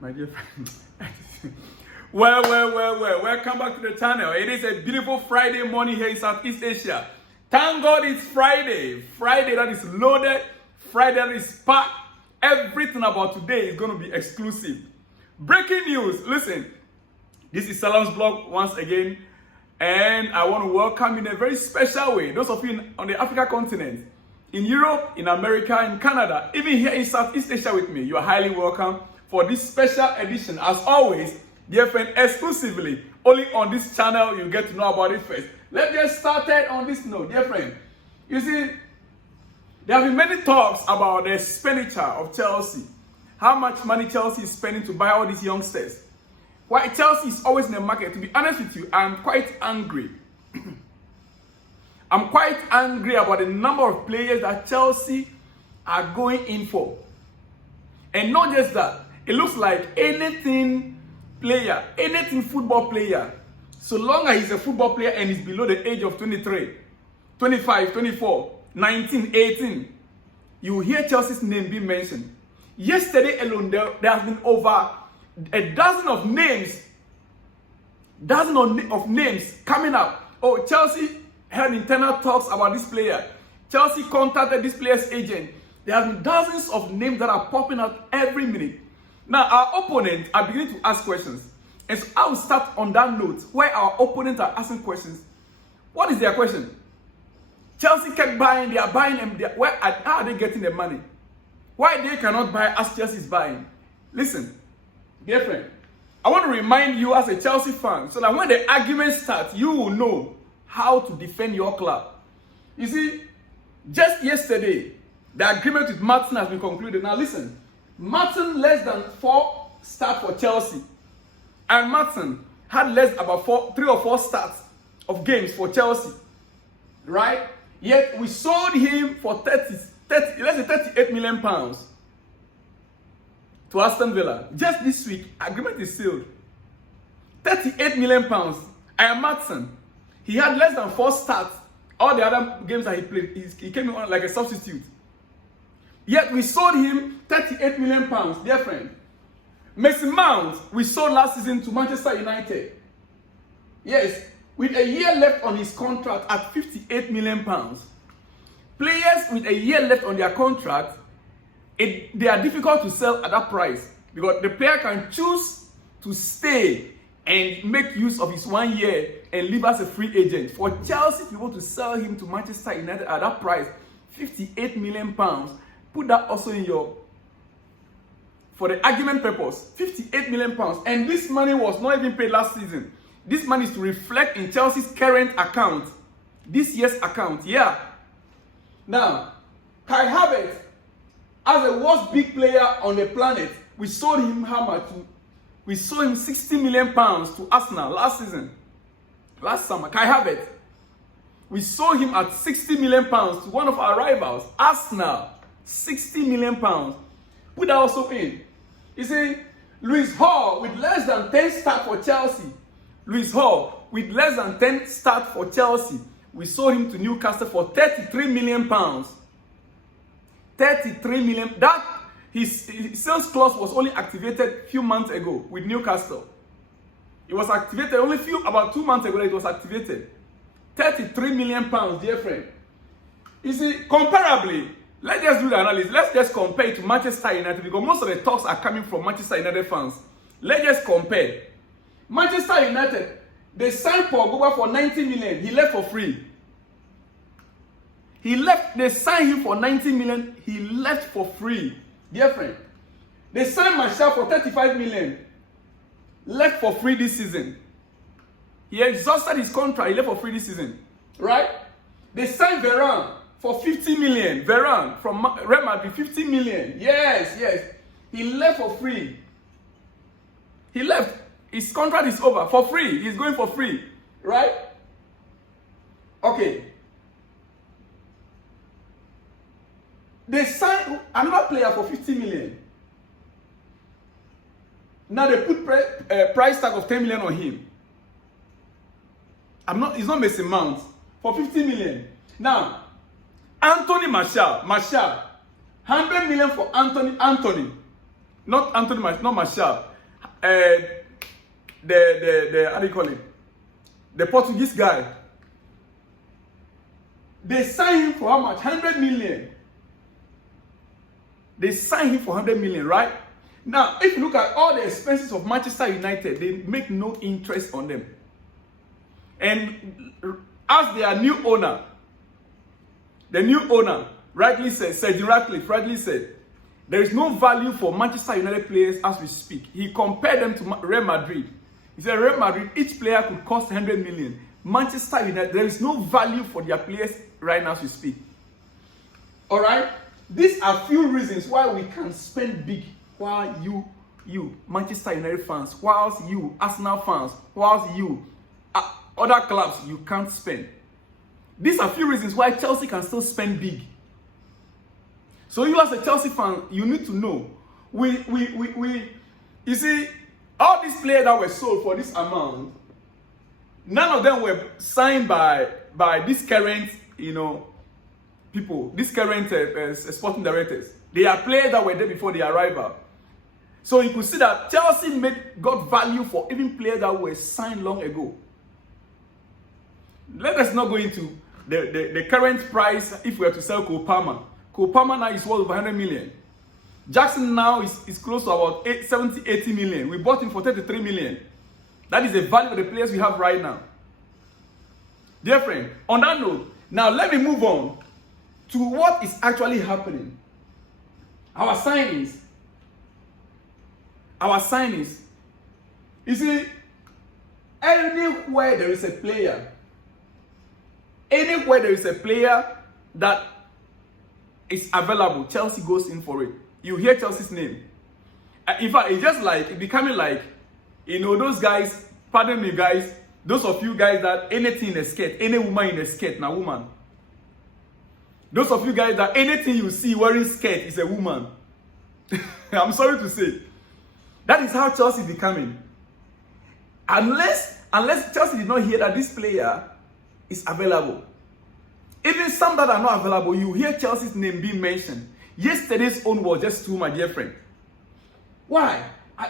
My dear friend. Well. Welcome back to the channel. It is a beautiful Friday morning here in Southeast Asia. Thank God it's Friday. Friday that is loaded. Friday that is packed. Everything about today is going to be exclusive. Breaking news. Listen, this is Salam's blog once again. And I want to welcome you in a very special way. Those of you on the Africa continent, in Europe, in America, in Canada, even here in Southeast Asia with me, you are highly welcome for this special edition. As always, dear friend, exclusively, only on this channel, you get to know about it first. Let's get started on this note, dear friend. You see, there have been many talks about the expenditure of Chelsea. How much money Chelsea is spending to buy all these youngsters. Why Chelsea is always in the market. To be honest with you, I'm quite angry. I'm quite angry about the number of players that Chelsea are going in for. And not just that, it looks like anything football player, so long as he's a football player and he's below the age of 23, 25, 24, 19, 18, you hear Chelsea's name being mentioned. Yesterday alone, there has been over a dozen of names coming up. Oh, Chelsea had internal talks about this player. Chelsea contacted this player's agent. There have been dozens of names that are popping out every minute. Now, our opponents are beginning to ask questions. And so I will start on that note where our opponents are asking questions. What is their question? Chelsea kept buying, they are buying them. How are they getting the money? Why they cannot buy as Chelsea is buying? Listen, dear friend, I want to remind you as a Chelsea fan so that when the argument starts, you will know how to defend your club. You see, just yesterday, the agreement with Martin has been concluded. Now listen, Martin less than 4 starts for Chelsea. And Martin had about 3 or 4 starts of games for Chelsea. Right? Yet we sold him for 38 million pounds to Aston Villa. Just this week, agreement is sealed. 38 million pounds. I am Martin. He had less than 4 starts. All the other games that he played, he came on like a substitute. Yet we sold him 38 million pounds, dear friend. Mason Mount, we sold last season to Manchester United. Yes, with a year left on his contract at 58 million pounds. Players with a year left on their contract, they are difficult to sell at that price because the player can choose to stay and make use of his 1 year and leave as a free agent. For Chelsea to be able to sell him to Manchester United at that price, 58 million pounds, put that also in your, for the argument purpose, 58 million pounds. And this money was not even paid last season. This money is to reflect in Chelsea's current account, this year's account, yeah. Now, Kai Havertz, as the worst big player on the planet, we sold him how much? We sold him 60 million pounds to Arsenal last season. Last summer, Kai Havertz. We sold him at 60 million pounds to one of our rivals, Arsenal. 60 million pounds. Put that also in. You see, Lewis Hall with less than 10 starts for Chelsea. Lewis Hall with less than 10 starts for Chelsea. We sold him to Newcastle for 33 million pounds. 33 million. That his sales clause was only activated a few months ago with Newcastle. It was activated only about 2 months ago that it was activated. 33 million pounds, dear friend. You see, comparably, let's just do the analysis. Let's just compare it to Manchester United because most of the talks are coming from Manchester United fans. Let's just compare. Manchester United, they signed Paul Pogba for 90 million. He left for free. They signed him for 90 million. He left for free. Dear friend, they signed Martial for 35 million. Left for free this season. He exhausted his contract. He left for free this season. Right? They signed Varane for 50 million. Varane from Real Madrid, 50 million. Yes. He left for free. He left. His contract is over for free. He's going for free. Right? Okay. They signed another player for 50 million. Now they put price tag of 10 million on him. It's not Mason Mount for 50 million. Now, Anthony Martial, 100 million for Anthony. not Anthony, not Martial. The how do you call it? The Portuguese guy. They signed him for how much? 100 million. They signed him for 100 million, right? Now, if you look at all the expenses of Manchester United, they make no interest on them. And as their new owner, the new owner rightly said, Sir Jim Ratcliffe rightly said, there is no value for Manchester United players as we speak. He compared them to Real Madrid. He said Real Madrid, each player could cost 100 million. Manchester United, there is no value for their players right now as we speak. All right? These are few reasons why we can spend big, while you Manchester United fans, whilst you Arsenal fans, whilst you other clubs, you can't spend. These are few reasons why Chelsea can still spend big. So you as a Chelsea fan, you need to know, you see, all these players that were sold for this amount, none of them were signed by these current, people, these current sporting directors. They are players that were there before their arrival. So you could see that Chelsea got value for even players that were signed long ago. Let us not go into the current price if we were to sell Cole Palmer. Cole Palmer now is worth over 100 million. Jackson now is close to about 70, 80 million. We bought him for 33 million. That is the value of the players we have right now. Dear friend, on that note, now let me move on to what is actually happening. Our signings. You see, anywhere there is a player that is available, Chelsea goes in for it. You hear Chelsea's name. In fact, it's just like becoming like, those guys, pardon me guys, those of you guys that anything in a skirt, any woman in a skirt, now woman. Those of you guys that anything you see wearing skirt is a woman. I'm sorry to say. That is how Chelsea is becoming. Unless Chelsea did not hear that this player is available. Even some that are not available, you hear Chelsea's name being mentioned. Yesterday's own was just too much, dear friend. Why?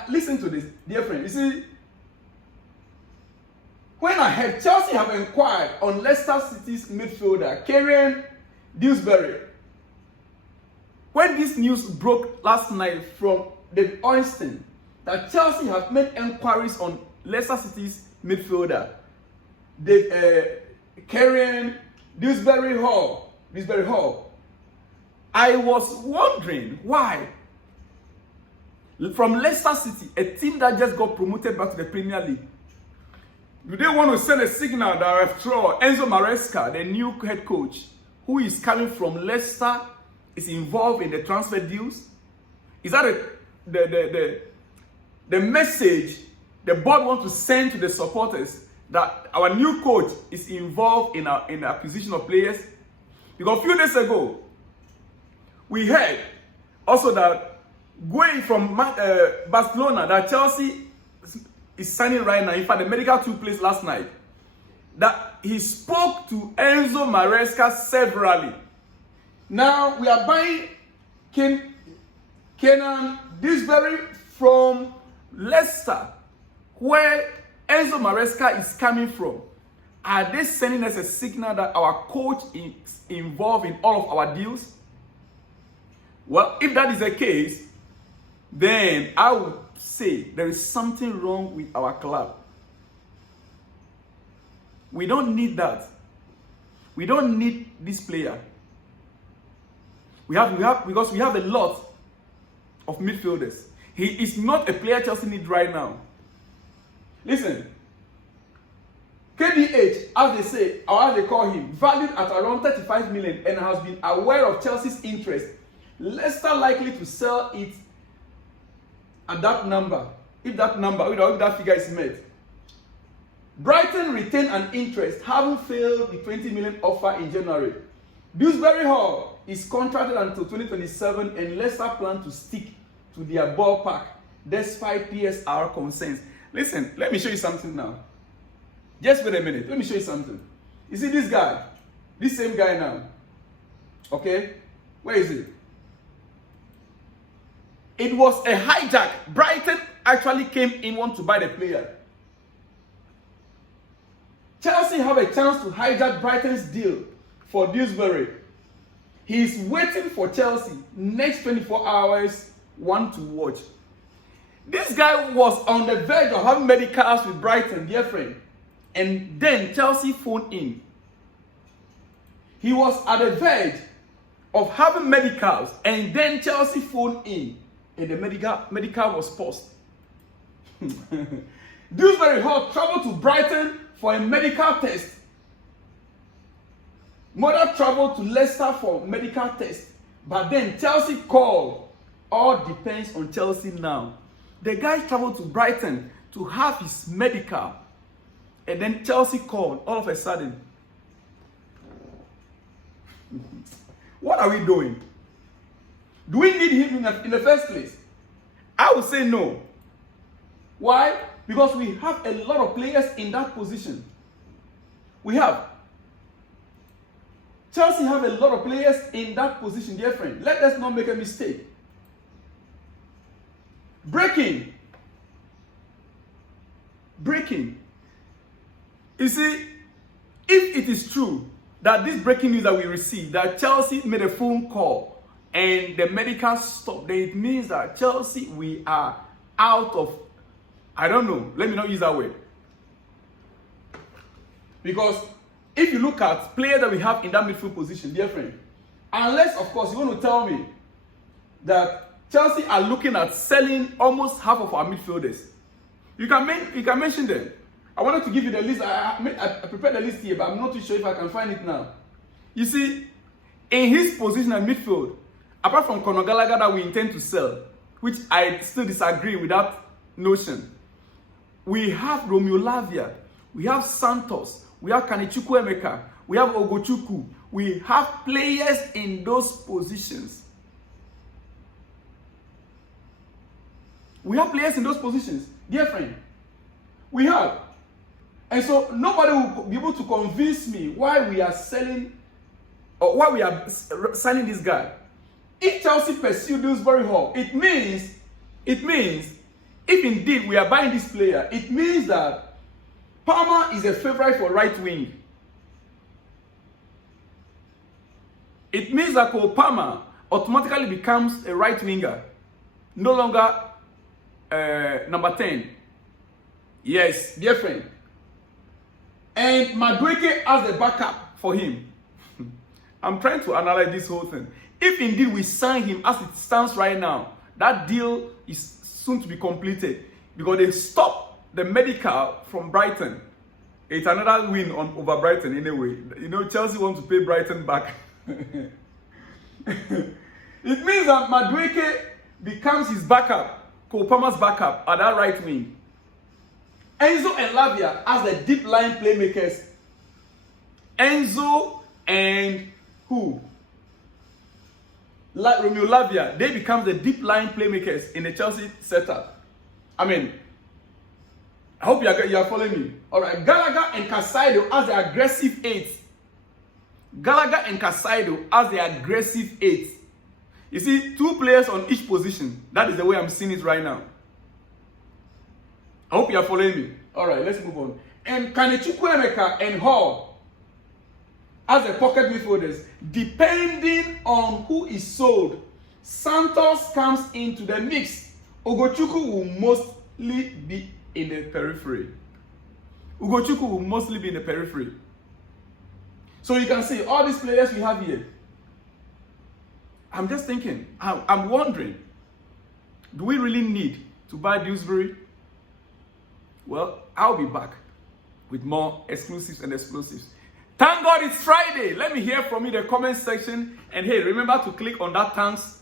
Listen to this, dear friend. You see, when I heard Chelsea have inquired on Leicester City's midfielder, Kiernan Dewsbury, when this news broke last night from David Ornstein, that Chelsea have made inquiries on Leicester City's midfielder, Kiernan Dewsbury-Hall. I was wondering why. From Leicester City, a team that just got promoted back to the Premier League, do they want to send a signal that after all, Enzo Maresca, the new head coach, who is coming from Leicester, is involved in the transfer deals? Is that the message the board wants to send to the supporters, that our new coach is involved in the acquisition of players? Because a few days ago, we heard also that going from Barcelona, that Chelsea is signing right now. In fact, the medical took place last night. That he spoke to Enzo Maresca severally. Now we are buying Kiernan Dewsbury from Leicester, where Enzo Maresca is coming from. Are they sending us a signal that our coach is involved in all of our deals? Well, if that is the case, then I would say there is something wrong with our club. We don't need that. We don't need this player. Because we have a lot of midfielders. He is not a player Chelsea needs right now. Listen, KDH, as they say, or as they call him, valued at around 35 million and has been aware of Chelsea's interest. Leicester likely to sell it at that number, if that figure is met. Brighton retained an interest, having failed the 20 million offer in January. Dewsbury-Hall is contracted until 2027, and Leicester plan to stick to their ballpark despite PSR concerns. Listen, let me show you something now. Just wait a minute. Let me show you something. You see this guy? This same guy now. Okay? Where is it? It was a hijack. Brighton actually came in want to buy the player. Chelsea have a chance to hijack Brighton's deal for Dewsbury. He is waiting for Chelsea. Next 24 hours, one to watch. This guy was on the verge of having medicals with Brighton, dear friend. And then Chelsea phoned in. He was at the verge of having medicals, and then Chelsea phoned in, and the medical was paused. Dewsbury-Hall traveled to Brighton for a medical test. Mother traveled to Leicester for medical test. But then Chelsea called. All depends on Chelsea now. The guy traveled to Brighton to have his medical. And then Chelsea called all of a sudden. What are we doing? Do we need him in the first place? I would say no. Why? Because we have a lot of players in that position. We have. Chelsea have a lot of players in that position, dear friend. Let us not make a mistake. Breaking. You see, if it is true that this breaking news that we received, that Chelsea made a phone call and the medical stopped, then it means that Chelsea, we are out of, I don't know, let me not use that word. Because if you look at players that we have in that midfield position, dear friend, unless, of course, you want to tell me that Chelsea are looking at selling almost half of our midfielders, you can mention them. I wanted to give you the list. I prepared the list here, but I'm not too sure if I can find it now. You see, in his position at midfield, apart from Conor Gallagher that we intend to sell, which I still disagree with that notion, we have Romeo Lavia, we have Santos, we have Kanichukwu Emeka, we have Ogochukwu. We have players in those positions. We have players in those positions, dear friend. We have. And so nobody will be able to convince me why we are selling or why we are signing this guy. If Chelsea pursue Dewsbury-Hall, it means if indeed we are buying this player, it means that Palmer is a favorite for right wing. It means that Cole Palmer automatically becomes a right winger, no longer number 10. Yes, dear friend. And Madueke as the backup for him. I'm trying to analyze this whole thing. If indeed we sign him as it stands right now, that deal is soon to be completed because they stopped the medical from Brighton. It's another win over Brighton anyway. You know, Chelsea wants to pay Brighton back. It means that Madueke becomes his backup, Cole Palmer's backup at that right wing. Enzo and Lavia as the deep line playmakers. Enzo and who? Romeo Lavia, they become the deep line playmakers in the Chelsea setup. I mean, I hope you are following me. All right, Gallagher and Casado as the aggressive eights. Gallagher and Casado as the aggressive eights. You see, two players on each position. That is the way I'm seeing it right now. I hope you are following me. All right, let's move on. And Kanichukwu Emeka and Hall as the pocket midfielders, depending on who is sold, Santos comes into the mix. Ogochukwu will mostly be in the periphery. So you can see all these players we have here. I'm just thinking, I'm wondering, do we really need to buy Dewsbury? Well, I'll be back with more exclusives and explosives. Thank God it's Friday. Let me hear from you in the comment section. And hey, remember to click on that thanks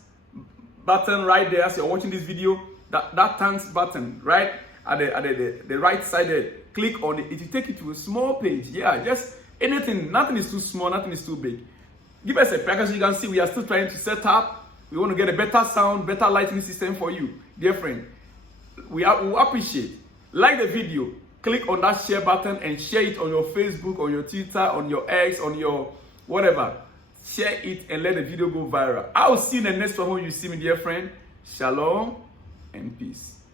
button right there as you're watching this video. That thanks button right at the right side there. Click on it. It will take you to a small page. Yeah, just anything. Nothing is too small. Nothing is too big. Give us a package. You can see we are still trying to set up. We want to get a better sound, better lighting system for you, dear friend. We appreciate. Like the video, click on that share button and share it on your Facebook, on your Twitter, on your X, on your whatever. Share it and let the video go viral. I will see you in the next one when you see me, dear friend. Shalom and peace.